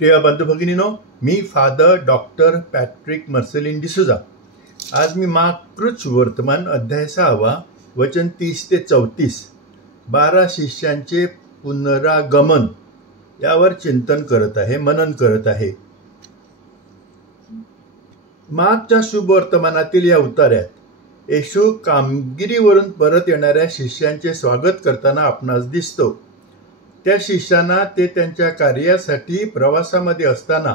प्रिय बंधू भगिनीनो, मी father doctor Patrick Marceline D'Souza. आज मी मार्क वर्तमान अध्याय 6 वचन 30 ते 34 12 शिष्यांचे पुनरागमन यावर चिंतन करत आहे, मनन करत आहे। मार्कच्या शुभवर्तमानातील या उतार्यात येशू कामगिरीवरून परत येणाऱ्या शिष्यांचे स्वागत करताना आपणास दिसतो। त्या शिष्यांना ते त्यांच्या कार्यासाठी प्रवासामध्ये असताना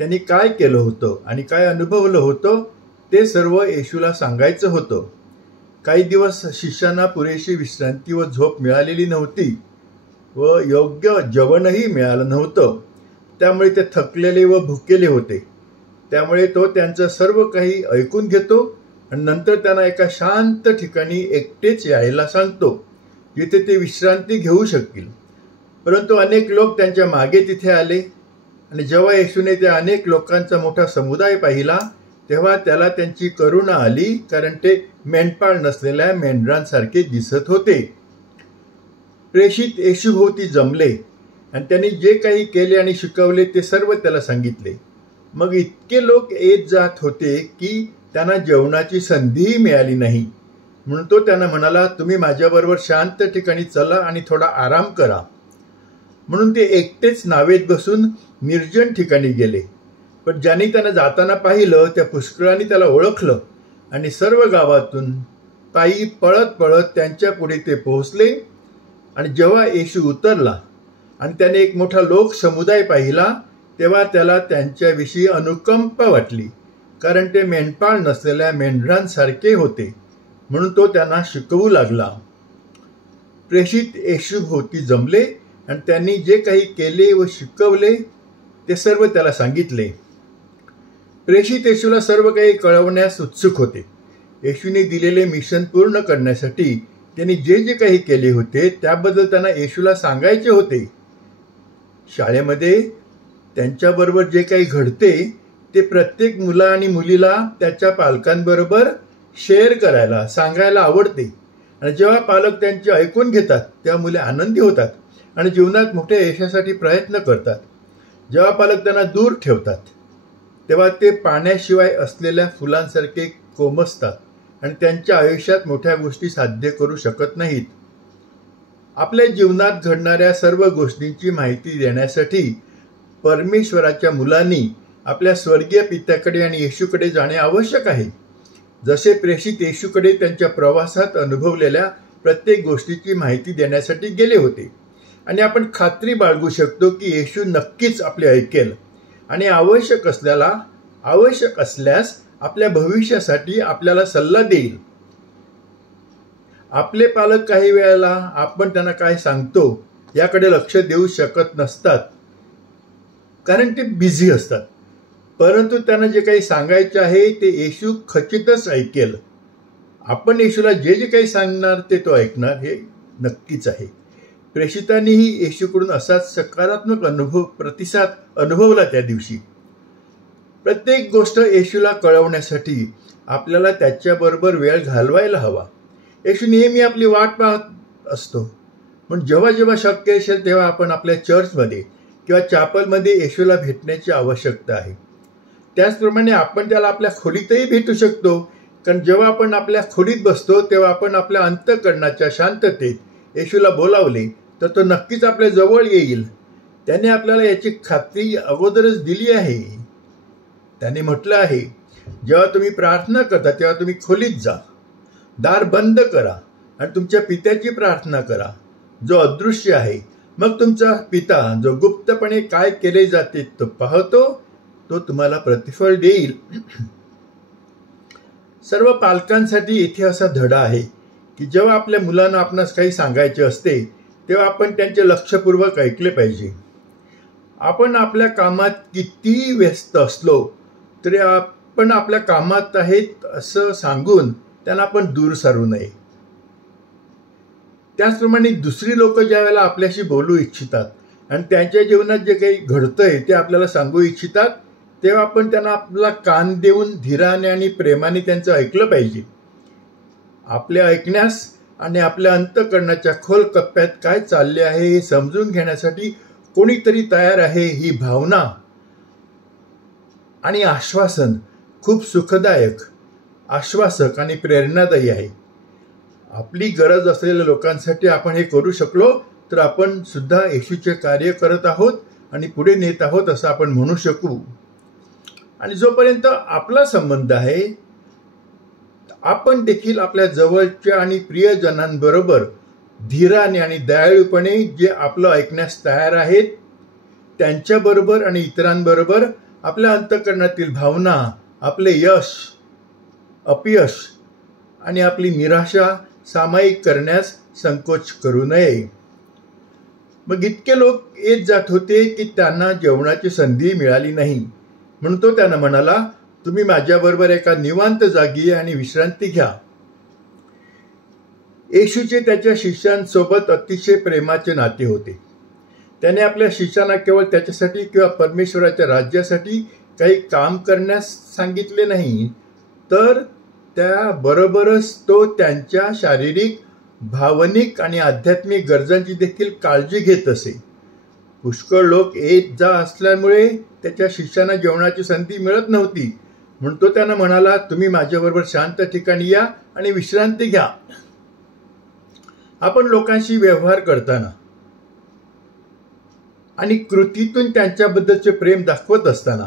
त्यांनी काय केलं होतं आणि काय अनुभवलं होतं ते सर्व येशूला सांगायचं होतं। काही दिवस शिष्यांना पुरेशी विश्रांती व झोप मिळालेली नव्हती व योग्य जेवणही मिळालं नव्हतं, त्यामुळे ते थकलेले व भुकेले होते। त्यामुळे तो त्यांचं सर्व काही ऐकून घेतो आणि नंतर त्यांना एका शांत ठिकाणी एकटेच यायला सांगतो, जिथे ते विश्रांती घेऊ शकतील। परंतु अनेक लोक त्यांच्या मागे तिथे आले आणि जेव्हा येशूने त्या अनेक लोकांचा मोठा समुदाय पाहिला तेव्हा त्याला त्यांची करुणा आली, कारण ते मेंढपाळ नसलेल्या मेंढरांसारखे दिसत होते। प्रेषित येशूभोवती जमले आणि त्यांनी जे काही केले आणि शिकवले ते सर्व त्याला सांगितले। मग इतके लोक येत जात होते की त्यांना जेवणाची संधीही मिळाली नाही, म्हणून तो त्यांना म्हणाला, तुम्ही माझ्याबरोबर शांत ठिकाणी चला आणि थोडा आराम करा। म्हणून ते एकटेच नावेत बसून निर्जन ठिकाणी गेले। पण ज्यांनी त्यांना जाताना पाहिलं त्या पुष्कळांनी त्याला ओळखलं आणि सर्व गावातून पायी पळत पळत त्यांच्या पुढे ते पोहोचले। आणि जेव्हा येशू उतरला आणि त्याने एक मोठा लोक समुदाय पाहिला तेव्हा त्याला त्यांच्याविषयी अनुकंपा वाटली, कारण ते मेंढपाळ नसलेल्या मेंढरांसारखे होते, म्हणून तो त्यांना शिकवू लागला। प्रेषित येशूभोवती जमले आणि त्यांनी जे काही केले व शिकवले ते सर्व त्याला सांगितले। प्रेषित येशूला सर्व काही कळवण्यास उत्सुक होते। येशूने दिलेले मिशन पूर्ण करण्यासाठी त्यांनी जे जे काही केले होते त्याबद्दल त्यांना येशूला सांगायचे होते। शाळेमध्ये त्यांच्याबरोबर जे काही घडते ते प्रत्येक मुला आणि मुलीला त्याच्या पालकांबरोबर शेअर करायला सांगायला आवडते। आणि जेव्हा पालक त्यांचे ऐकून घेतात तेव्हा मुले आनंदी होतात आणि जीवनात मोठ्या यशासाठी प्रयत्न करतात। जेव्हा पालक त्यांना दूर ठेवतात तेव्हा ते पाण्याशिवाय असलेल्या फुलांसारखे कोमसतात आणि त्यांच्या आयुष्यात मोठ्या गोष्टी साध्य करू शकत नाहीत। आपल्या जीवनात घडणाऱ्या सर्व गोष्टींची माहिती देण्यासाठी परमेश्वराच्या मुलांनी आपल्या स्वर्गीय पित्याकडे आणि येशूकडे जाणे आवश्यक आहे। जसे प्रेषित येशूकडे त्यांच्या प्रवासात अनुभवलेल्या प्रत्येक गोष्टीची माहिती देण्यासाठी गेले होते, आणि आपण खात्री बाळगू शकतो की येशू नक्कीच आपले ऐकेल आणि आवश्यक असल्यास आपल्या भविष्यासाठी आपल्याला सल्ला देईल। आपले पालक काही वेळेला आपण त्यांना काय सांगतो याकडे लक्ष देऊ शकत नसतात, कारण ते बिझी असतात। परंतु त्यांना जे काही सांगायचे आहे ते येशू खचितच ऐकेल। आपण येशूला जे जे काही सांगणार ते तो ऐकणार, हे नक्कीच आहे। प्रेषितांनीही येशूकडून असाच सकारात्मक प्रतिसाद अनुभवला। त्या दिवशी प्रत्येक गोष्ट येशूला कळवण्यासाठी आपल्याला त्याच्याबरोबर वेळ घालवायला हवा। येशू नेहमी आपली वाट पाहत असतो, पण जेव्हा जेव्हा शक्य असेल तेव्हा आपण आपल्या चर्चमध्ये किंवा चॅपलमध्ये येशूला भेटण्याची आवश्यकता आहे। त्याचप्रमाणे आपण त्याला आपल्या खोलीतही भेटू शकतो, कारण जेव्हा आपण आपल्या खोलीत बसतो तेव्हा आपण आपल्या अंतःकरणाच्या शांततेत येशूला बोलावले तर तो नक्कीच आपल्या जवळ येईल। त्याने आपल्याला याची खात्री अगोदरच दिली आहे। त्याने म्हटलं आहे, जेव्हा तुम्ही प्रार्थना करता तेव्हा तुम्ही खोलीत जा, दार बंद करा आणि तुमच्या पित्याची प्रार्थना करा जो अदृश्य आहे। मग तुमचा पिता जो गुप्तपणे काय केले जाते तो पाहतो, तो तुम्हाला प्रतिफळ देईल। सर्व पालकांसाठी इथे असा धडा आहे की जेव्हा आपल्या मुलांना आपणास काही सांगायचे असते तेव्हा आपण त्यांचे लक्षपूर्वक ऐकले पाहिजे। आपण आपल्या कामात किती व्यस्त असलो तरी आपण आपल्या कामात आहेत असं सांगून त्यांना आपण दूर सारू नये। त्याचप्रमाणे दुसरी लोक ज्या वेळेला आपल्याशी बोलू इच्छितात आणि त्यांच्या जीवनात जे काही घडतंय ते आपल्याला सांगू इच्छितात तेव्हा आपण त्यांना आपला कान देऊन धीराने आणि प्रेमाने त्यांचं ऐकलं पाहिजे। आपले ऐकण्यास आणि आपल्या अंतःकरणाच्या खोल कप्प्यात काय चालले आहे हे समजून घेण्यासाठी कोणीतरी तयार आहे ही भावना आणि आश्वासन खूप सुखदायक, आश्वासक आणि प्रेरणादायी आहे. आपली गरज असलेल्या लोकांसाठी आपण हे करू शकलो तर आपण सुद्धा येशूचे कार्य करत आहोत आणि पुढे नेत आहोत असं आपण म्हणू शकू. आणि जोपर्यंत आपला संबंध आहे, आपण देखील आपल्या जवळच्या आणि प्रियजनांबरोबर धीराने आणि दयाळूपणे जे आपलं ऐकण्यास तयार आहेत त्यांच्याबरोबर आणि इतरांबरोबर आपल्या अंतःकरणातील भावना, आपले यश, अपयश आणि आपली निराशा सामायिक करण्यास संकोच करू नये. मग इतके लोक येत जात होते की त्यांना जेवणाची संधी मिळाली नाही, म्हणून तो त्यांना म्हणाला, तुम्ही माझ्याबरोबर एका निवांत जागी आणि विश्रांती घ्या. येशूचे त्याच्या शिष्यांसोबत अतिशय प्रेमाचे नाते होते. त्याने आपल्या शिष्यांना केवळ त्याच्यासाठी किंवा परमेश्वराच्या राज्यासाठी काही काम करण्यास सांगितले नाही, तर त्याबरोबरच तो त्यांच्या शारीरिक, भावनिक आणि आध्यात्मिक गरजांची देखील काळजी घेत असे. पुष्कळ लोक येत जा असल्यामुळे त्याच्या शिष्यांना जेवणाची संधी मिळत नव्हती, म्हणून तो त्यांना म्हणाला, तुम्ही माझ्याबरोबर शांत ठिकाणी या आणि विश्रांती घ्या. आपण लोकांशी व्यवहार करताना आणि कृतीतून त्यांच्याबद्दलचे प्रेम दाखवत असताना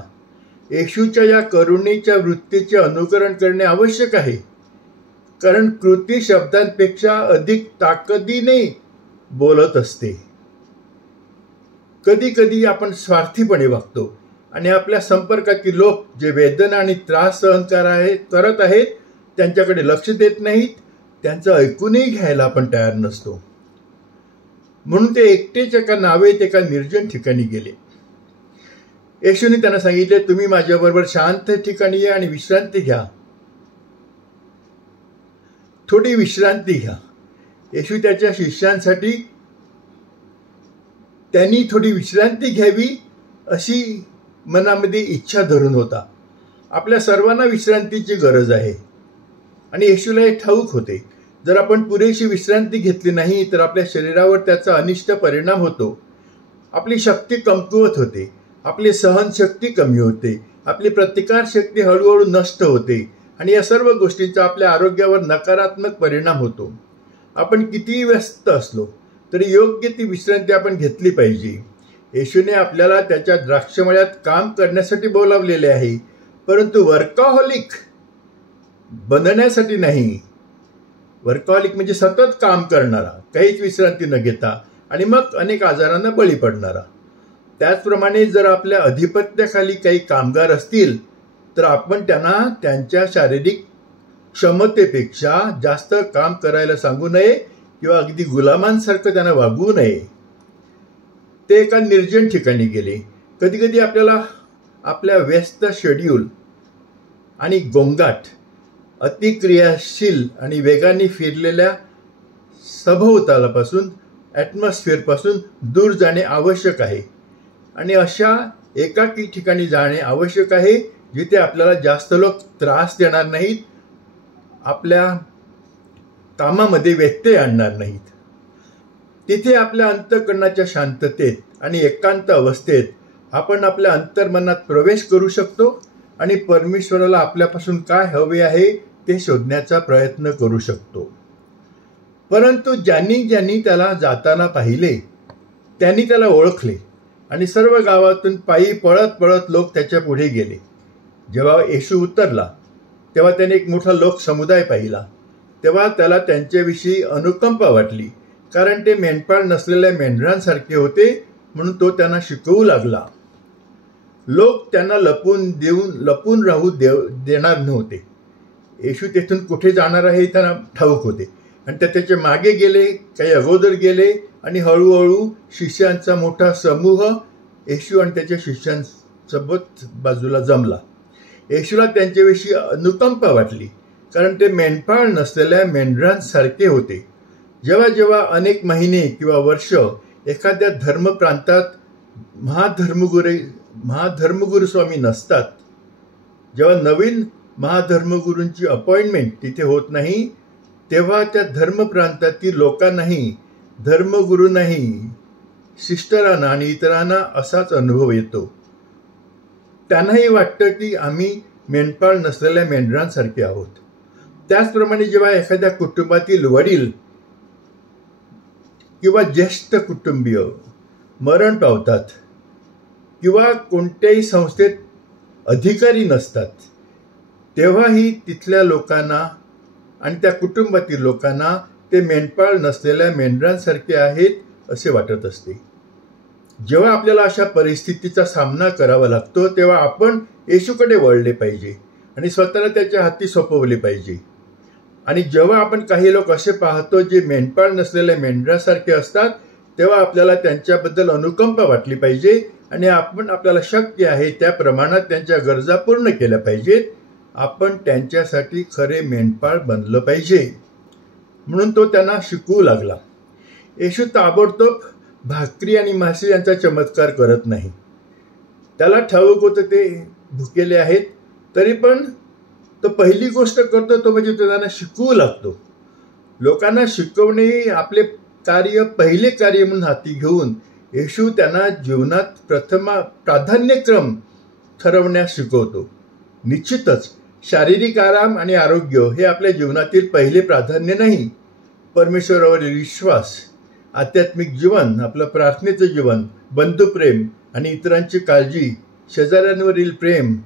येशूच्या या करुणेच्या वृत्तीचे अनुकरण करणे आवश्यक आहे. कारण कृती शब्दांपेक्षा अधिक ताकदीने बोलत असते. कधी कधी आपण स्वार्थीपणे वागतो आणि आपल्या संपर्कातील लोक जे वेदना आणि त्रास सहन करत आहेत त्यांच्याकडे लक्ष देत नाहीत, त्यांचं ऐकूनही घ्यायला आपण तयार नसतो. म्हणून ते एकटेच एका नावेत एका निर्जन ठिकाणी गेले. येशूने त्यांना सांगितले, तुम्ही माझ्याबरोबर शांत ठिकाणी या आणि विश्रांती घ्या. थोडी विश्रांती घ्या. येशू त्याच्या शिष्यांसाठी त्यांनी थोडी विश्रांती घ्यावी अशी मनामध्ये इच्छा धरून होता. आपल्या सर्वांना विश्रांतीची गरज आहे आणि येशूला हे ठाऊक होते. जर आपण पुरेशी विश्रांती घेतली नाही तर आपल्या शरीरावर त्याचा अनिष्ट परिणाम होतो. आपली शक्ती कमकुवत होते, आपली सहनशक्ती कमी होते, आपली प्रतिकारशक्ती हळूहळू नष्ट होते आणि या सर्व गोष्टींचा आपल्या आरोग्यावर नकारात्मक परिणाम होतो. आपण कितीही व्यस्त असलो तरी योग्य ती विश्रांती आपण घेतली पाहिजे. येशूने आपल्याला त्याच्या द्राक्षमळ्यात काम करण्यासाठी बोलावलेले आहे, परंतु वर्कहॉलिक बनण्यासाठी नाही. वर्कहॉलिक म्हणजे सतत काम करणारा, काहीच विश्रांती न घेता आणि मग अनेक आजारांना बळी पडणारा. त्याचप्रमाणे जर आपल्या अधिपत्याखाली काही कामगार असतील तर आपण त्यांना त्यांच्या शारीरिक क्षमतेपेक्षा जास्त काम करायला सांगू नये किंवा अगदी गुलामांसारखं त्यांना वागवू नये. ते एका निर्जन ठिकाणी गेले. कधी कधी आपल्याला आपल्या व्यस्त शेड्यूल आणि गोंगाट, अतिक्रियाशील आणि वेगाने फिरलेल्या सभोवतालापासून, ॲटमॉस्फिअरपासून दूर जाणे आवश्यक आहे आणि अशा एकाकी ठिकाणी जाणे आवश्यक आहे जिथे आपल्याला जास्त लोक त्रास देणार नाहीत, आपल्या कामामध्ये व्यत्यय आणणार नाहीत. तिथे आपल्या अंतःकरणाच्या शांततेत आणि एकांत अवस्थेत आपण आपल्या अंतर्मनात प्रवेश करू शकतो आणि परमेश्वराला आपल्यापासून काय हवे आहे ते शोधण्याचा प्रयत्न करू शकतो. परंतु ज्यांनी ज्यांनी त्याला जाताना पाहिले त्यांनी त्याला ओळखले आणि सर्व गावातून पायी पळत पळत लोक त्याच्या पुढे गेले. जेव्हा येशू उतरला तेव्हा त्याने एक मोठा लोकसमुदाय पाहिला. तेव्हा त्याला त्यांच्याविषयी अनुकंपा वाटली, कारण ते मेंढपाळ नसलेल्या मेंढरांसारखे होते, म्हणून तो त्यांना शिकवू लागला. लोक त्यांना लपून राहू देणार नव्हते. येशू तेथून कुठे जाणार आहे त्यांना ठाऊक होते आणि ते त्याच्या मागे गेले, काही अगोदर गेले आणि हळूहळू शिष्यांचा मोठा समूह येशू आणि त्याच्या शिष्यांसोबत बाजूला जमला. येशूला त्यांच्याविषयी अनुकंपा वाटली, कारण ते मेंढपाळ नसलेल्या मेंढरांसारखे होते. जेव्हा जेव्हा अनेक महिने किंवा वर्ष एखाद्या धर्मप्रांतात महाधर्मगुरू स्वामी नसतात, जेव्हा नवीन महाधर्मगुरूंची अपॉइंटमेंट तिथे होत नाही, तेव्हा त्या धर्मप्रांतातील लोकांनाही, धर्मगुरूंनाही सिस्टरांना आणि इतरांना असाच अनुभव येतो. त्यांनाही वाटतं की आम्ही मेंढपाळ नसलेल्या मेंढरांसारखे आहोत. त्याचप्रमाणे जेव्हा एखाद्या कुटुंबातील वडील किंवा ज्येष्ठ कुटुंबीय मरण पावतात किंवा कोणत्याही संस्थेत अधिकारी नसतात, तेव्हाही तिथल्या लोकांना आणि त्या कुटुंबातील लोकांना ते मेंढपाळ नसलेल्या मेंढरांसारखे आहेत असे वाटत असते. जेव्हा आपल्याला अशा परिस्थितीचा सामना करावा लागतो तेव्हा आपण येशूकडे वळले पाहिजे आणि स्वतःला त्याच्या हाती सोपवले पाहिजे. आणि जेव्हा आपण काही लोक असे पाहतो जे मेंढपाळ नसलेल्या मेंढरासारखे असतात, तेव्हा आपल्याला त्यांच्याबद्दल अनुकंपा वाटली पाहिजे आणि आपण आपल्याला शक्य आहे त्या प्रमाणात त्यांच्या गरजा पूर्ण केल्या पाहिजेत. आपण त्यांच्यासाठी खरे मेंढपाळ बनलं पाहिजे. म्हणून तो त्यांना शिकवू लागला. येशू ताबडतोब भाकरी आणि मासे यांचा चमत्कार करत नाही. त्याला ठाऊक होतं ते भुकेले आहेत, तरी पण तो पहिली गोष्ट करतो तो म्हणजे तो त्यांना शिकवू लागतो. लोकांना शिकवणे हे आपले कार्य, पहिले कार्य म्हणून हाती घेऊन येशू त्यांना जीवनात प्राधान्यक्रम ठरवण्यास शिकवतो. निश्चितच शारीरिक आराम आणि आरोग्य हे आपल्या जीवनातील पहिले प्राधान्य नाही. परमेश्वरावरील विश्वास, आध्यात्मिक जीवन, आपलं प्रार्थनेचं जीवन, बंधुप्रेम आणि इतरांची काळजी, शेजाऱ्यांवरील प्रेम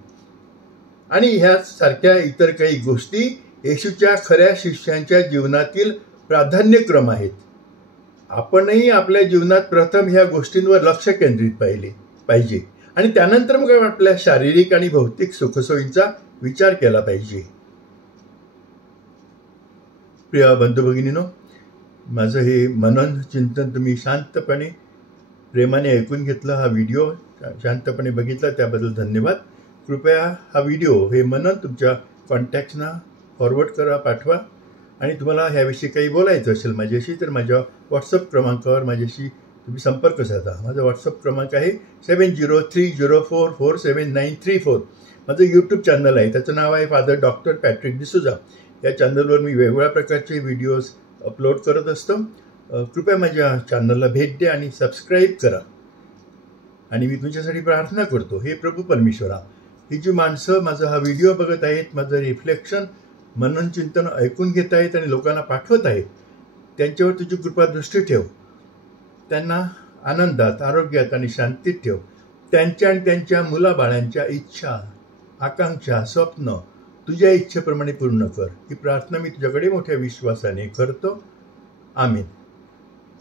आणि ह्यासारख्या इतर काही गोष्टी येशूच्या खऱ्या शिष्यांच्या जीवनातील प्राधान्यक्रम आहेत. आपणही आपल्या जीवनात प्रथम ह्या गोष्टींवर लक्ष केंद्रित पाहिजे आणि त्यानंतर मग आपल्या शारीरिक आणि भौतिक सुखसोयींचा विचार केला पाहिजे. प्रिय बंधू भगिनीनो, माझं हे मनन चिंतन तुम्ही शांतपणे प्रेमाने ऐकून घेतलं. हा व्हिडिओ शांतपणे बघितला त्याबद्दल धन्यवाद. कृपया हा व्हिडिओ, हे मनन तुमच्या कॉन्टॅक्ट्सना फॉरवर्ड करा, पाठवा. आणि तुम्हाला ह्याविषयी काही बोलायचं असेल माझ्याशी तर माझ्या व्हॉट्सअप क्रमांकावर माझ्याशी तुम्ही संपर्क साधा. माझा व्हॉट्सअप क्रमांक आहे 7030447934. माझं यूट्यूब चॅनल आहे, त्याचं नाव आहे फादर डॉक्टर पॅट्रिक डिसूजा. या चॅनलवर मी वेगवेगळ्या प्रकारचे व्हिडिओज अपलोड करत असतो. कृपया माझ्या चॅनलला भेट द्या आणि सबस्क्राईब करा. आणि मी तुमच्यासाठी प्रार्थना करतो. हे प्रभू परमेश्वरा, ही जी माणसं माझा हा व्हिडिओ बघत आहेत, माझं रिफ्लेक्शन मनन चिंतन ऐकून घेत आहेत आणि लोकांना पाठवत आहेत, त्यांच्यावर तुझी कृपा दृष्टी ठेव. त्यांना आनंदात, आरोग्यात आणि शांतीत ठेव. त्यांच्या आणि त्यांच्या मुलाबाळांच्या इच्छा, आकांक्षा, स्वप्न तुझ्या इच्छेप्रमाणे पूर्ण कर. ही प्रार्थना मी तुझ्याकडे मोठ्या विश्वासाने करतो. आमीन.